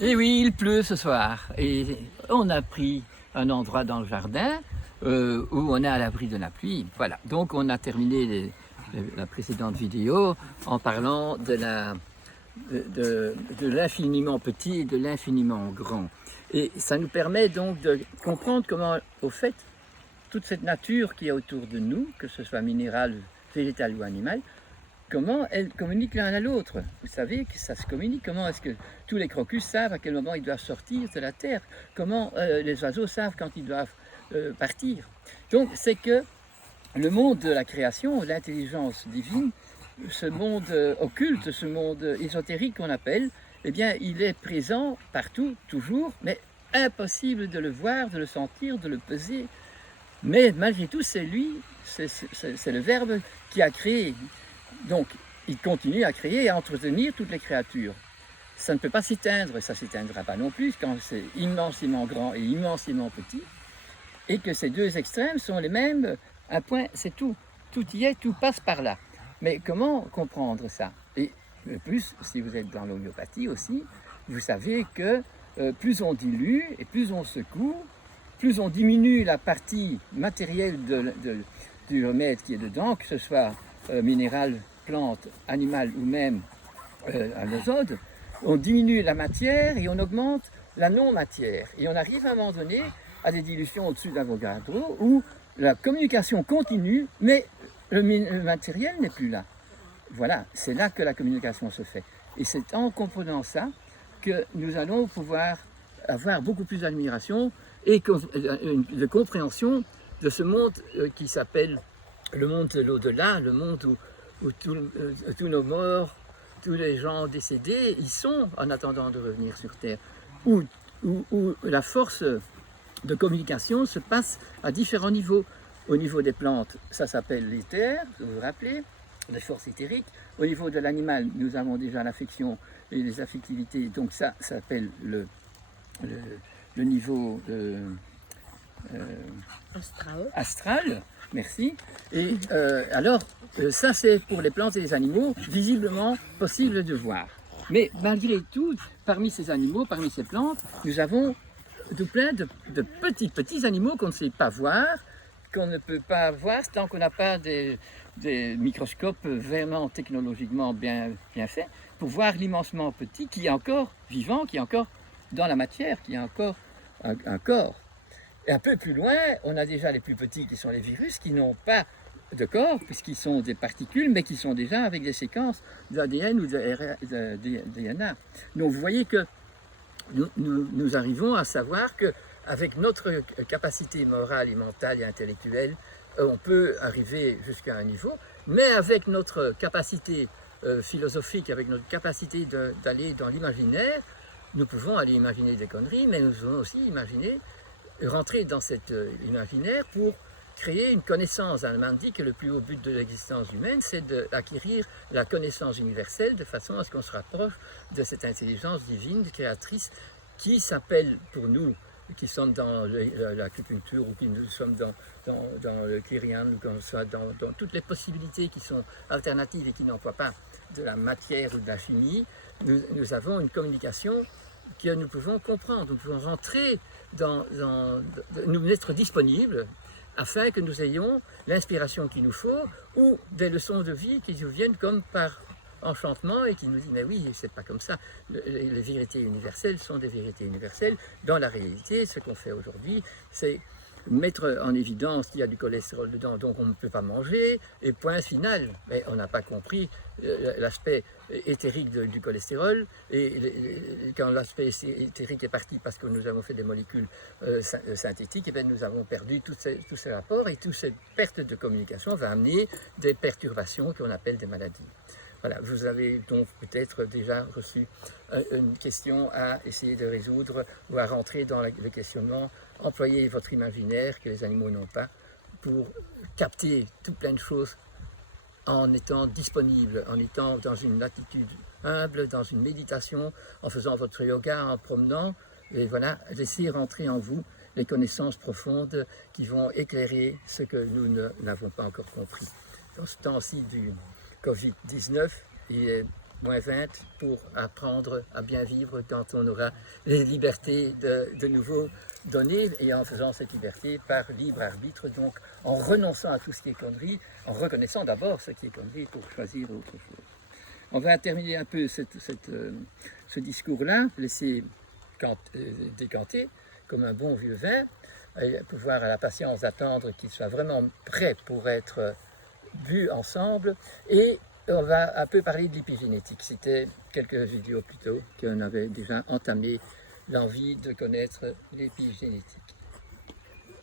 Et oui, il pleut ce soir. Et on a pris un endroit dans le jardin où on est à l'abri de la pluie. Voilà. Donc on a terminé la précédente vidéo en parlant de l'infiniment petit et de l'infiniment grand. Et ça nous permet donc de comprendre comment, au fait, toute cette nature qui est autour de nous, que ce soit minérale, végétale ou animale, comment elles communiquent l'un à l'autre. Vous savez que ça se communique. Comment est-ce que tous les crocus savent à quel moment ils doivent sortir de la terre? Comment les oiseaux savent quand ils doivent partir? Donc c'est que le monde de la création, l'intelligence divine, ce monde occulte, ce monde ésotérique qu'on appelle, eh bien il est présent partout, toujours, mais impossible de le voir, de le sentir, de le peser. Mais malgré tout, c'est lui, c'est le Verbe qui a créé. Donc, il continue à créer et à entretenir toutes les créatures. Ça ne peut pas s'éteindre, ça ne s'éteindra pas non plus quand c'est immensément grand et immensément petit, et que ces deux extrêmes sont les mêmes, un point, c'est tout. Tout y est, tout passe par là. Mais comment comprendre ça? Et de plus, si vous êtes dans l'homéopathie aussi, vous savez que plus on dilue et plus on secoue, plus on diminue la partie matérielle du remède qui est dedans, que ce soit minéral, plante, animal ou même un azode, on diminue la matière et on augmente la non-matière. Et on arrive à un moment donné à des dilutions au-dessus d'Avogadro où la communication continue, mais le matériel n'est plus là. Voilà, c'est là que la communication se fait. Et c'est en comprenant ça que nous allons pouvoir avoir beaucoup plus d'admiration et de compréhension de ce monde qui s'appelle le monde de l'au-delà, le monde où tous nos morts, tous les gens décédés, ils sont en attendant de revenir sur Terre, où la force de communication se passe à différents niveaux. Au niveau des plantes, ça s'appelle l'éther, vous vous rappelez, les forces éthériques. Au niveau de l'animal, nous avons déjà l'affection et les affectivités, donc ça s'appelle le niveau astral. Merci. Et alors, ça c'est pour les plantes et les animaux, visiblement possible de voir. Mais malgré tout, parmi ces animaux, parmi ces plantes, nous avons plein de petits animaux qu'on ne sait pas voir, qu'on ne peut pas voir tant qu'on n'a pas des microscopes vraiment technologiquement bien faits, pour voir l'immensement petit qui est encore vivant, qui est encore dans la matière, qui a encore un corps. Et un peu plus loin, on a déjà les plus petits qui sont les virus, qui n'ont pas de corps, puisqu'ils sont des particules, mais qui sont déjà avec des séquences d'ADN ou de DNA. Donc vous voyez que nous arrivons à savoir qu'avec notre capacité morale et mentale et intellectuelle, on peut arriver jusqu'à un niveau, mais avec notre capacité philosophique, avec notre capacité d'aller dans l'imaginaire, nous pouvons aller imaginer des conneries, mais nous pouvons aussi imaginer rentrer dans cet imaginaire pour créer une connaissance. Allemande dit que le plus haut but de l'existence humaine, c'est d'acquérir la connaissance universelle de façon à ce qu'on se rapproche de cette intelligence divine, créatrice, qui s'appelle pour nous, qui sommes dans l'acupuncture ou qui nous sommes dans le Kirian, ou qu'on soit dans toutes les possibilités qui sont alternatives et qui n'emploient pas de la matière ou de la chimie, nous avons une communication que nous pouvons comprendre, nous pouvons rentrer nous être disponibles afin que nous ayons l'inspiration qu'il nous faut ou des leçons de vie qui nous viennent comme par enchantement et qui nous disent mais oui, c'est pas comme ça. Les vérités universelles sont des vérités universelles. Dans la réalité, ce qu'on fait aujourd'hui, c'est mettre en évidence qu'il y a du cholestérol dedans, donc on ne peut pas manger, et point final. Mais on n'a pas compris l'aspect éthérique du cholestérol, et quand l'aspect éthérique est parti parce que nous avons fait des molécules synthétiques, et bien nous avons perdu tous ces rapports, et toute cette perte de communication va amener des perturbations qu'on appelle des maladies. Voilà, vous avez donc peut-être déjà reçu une question à essayer de résoudre ou à rentrer dans le questionnement. Employez votre imaginaire que les animaux n'ont pas pour capter tout plein de choses en étant disponible, en étant dans une attitude humble, dans une méditation, en faisant votre yoga, en promenant. Et voilà, laissez rentrer en vous les connaissances profondes qui vont éclairer ce que nous n'avons pas encore compris. Dans ce temps-ci du Covid-19, il est moins 20 pour apprendre à bien vivre quand on aura les libertés de nouveau données et en faisant cette liberté par libre arbitre, donc en renonçant à tout ce qui est connerie, en reconnaissant d'abord ce qui est connerie pour choisir autre chose. On va terminer un peu ce discours-là, laisser décanter comme un bon vieux vin, et pouvoir à la patience d'attendre qu'il soit vraiment prêt pour être bu ensemble. Et on va un peu parler de l'épigénétique. C'était quelques vidéos plus tôt qu'on avait déjà entamé l'envie de connaître l'épigénétique.